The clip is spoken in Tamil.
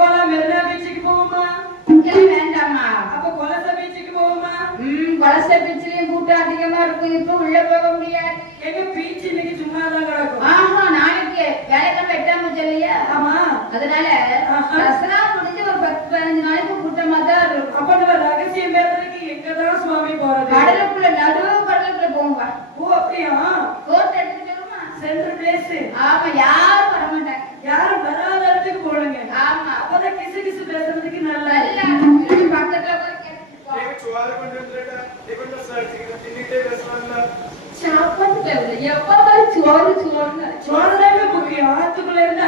போலாம்? மெரினா பீச்சுக்கு போவோமா? வேண்டாமா? அப்ப கொலச பீச்சுக்கு போவோமா? கொலச பீச்சிலையும் கூட்டம் அதிகமா இருக்கும், இப்ப உள்ள போக முடியாது. எங்க பீச் இன்னைக்கு சும்மாதான் கிடக்கும். நாளைக்கு வேலைக்கிழமை 8ஆம் இல்லையா? ஆமா. அதனால தசரா முடிஞ்சு ஒரு 10-15 நாளைக்கு கூட்டமா தான் இருக்கும். அப்ப நம்ம ரகசியம் பேசுறதுக்கு எங்கதான் சுவாமி போறது? கடலுக்குள்ள கடலுக்குள்ள போங்க. ஓ அப்படியா? போட் எடுத்துட்டு சென்ட்ரல் பிளேஸ். ஆமா, யாரும் வர மாட்டாங்க. யாரும் வராத இடத்துக்கு போடுங்க. ஆமா, அப்பதான் கிசு கிசு பேசுறதுக்கு நல்லா பக்கத்துல போய் சாப்பாடு எப்ப சோறு சோறுதானே முக்கியம். ஆத்துக்குள்ள இருந்து